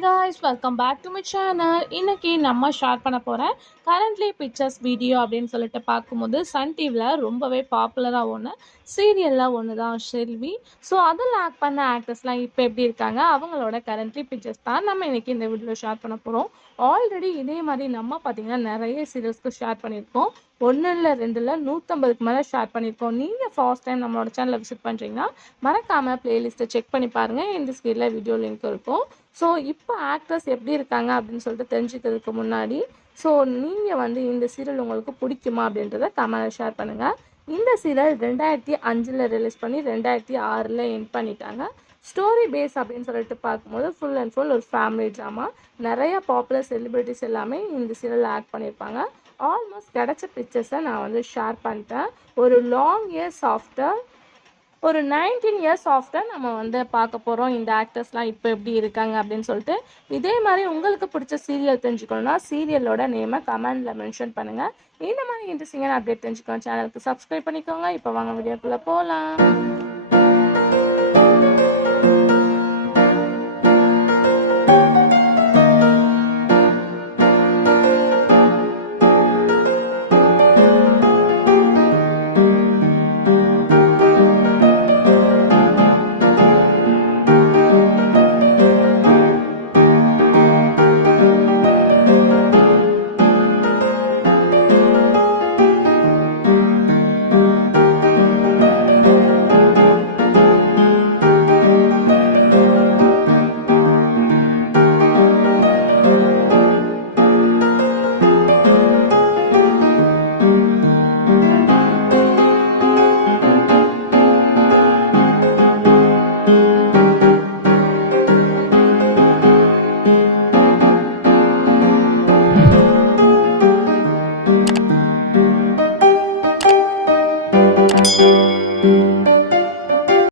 guys, welcome back to my channel. இன்னைக்கு நம்ம share பண்ண போகிறேன் கரண்ட்லி பிக்சர்ஸ் வீடியோ அப்படின்னு சொல்லிட்டு பார்க்கும்போது சன் டிவியில் ரொம்பவே பாப்புலராக ஒன்று சீரியலில் ஒன்று தான் செல்வி. ஸோ அதில் ஆக்ட் பண்ண ஆக்டர்ஸ்லாம் இப்போ எப்படி இருக்காங்க, அவங்களோட கரண்ட்லி பிக்சர்ஸ் தான் நம்ம இன்னைக்கு இந்த வீடியோவில் ஷேர் பண்ண போகிறோம். ஆல்ரெடி இதே மாதிரி நம்ம பார்த்தீங்கன்னா நிறைய சீரியல்ஸ்க்கு ஷேர் பண்ணியிருக்கோம். 1 இல்லை 2 இல்லை 150க்கு மேலே ஷேர் பண்ணியிருக்கோம். நீங்கள் ஃபர்ஸ்ட் டைம் நம்மளோட சேனலை விசிட் பண்ணுறீங்கன்னா மறக்காமல் பிளேலிஸ்ட்டை செக் பண்ணி பாருங்கள். இந்த ஸ்கிரீனில் வீடியோ லிங்க் இருக்கும். ஸோ இப்போ ஆக்டர்ஸ் எப்படி இருக்காங்க அப்படின்னு சொல்லிட்டு தெரிஞ்சுக்கிறதுக்கு முன்னாடி ஸோ நீங்கள் இந்த சீரியல் உங்களுக்கு பிடிக்குமா அப்படின்றத கமெண்ட்டில் ஷேர் பண்ணுங்கள். இந்த சீரியல் 2005 ரிலீஸ் பண்ணி 2006 எண்ட் பண்ணிட்டாங்க. ஸ்டோரி பேஸ் அப்படின்னு சொல்லிட்டு பார்க்கும்போது ஃபுல் அண்ட் ஃபுல் ஒரு ஃபேமிலி ட்ராமா. நிறைய பாப்புலர் செலிபிரிட்டிஸ் எல்லாமே இந்த சீரியலில் ஆக்ட் பண்ணியிருப்பாங்க. ஆல்மோஸ்ட் கிடைச்ச பிக்சர்ஸை நான் ஷேர் பண்ணிட்டேன். ஒரு லாங் இயர்ஸ் ஆஃப்டர் ஒரு 19 இயர்ஸ் ஆஃப்டர் நம்ம பார்க்க போகிறோம் இந்த ஆக்டர்ஸ்லாம் இப்போ எப்படி இருக்காங்க அப்படின்னு சொல்லிட்டு. இதே மாதிரி உங்களுக்கு பிடிச்ச சீரியல் தெரிஞ்சுக்கணுன்னா சீரியலோட நேமை கமெண்டில் மென்ஷன் பண்ணுங்கள். இந்த மாதிரி இன்ட்ரெஸ்டிங்கான அப்டேட் தெரிஞ்சுக்கணும் சேனலுக்கு சப்ஸ்கிரைப் பண்ணிக்கோங்க. இப்போ வாங்க வீடியோக்குள்ளே போகலாம்.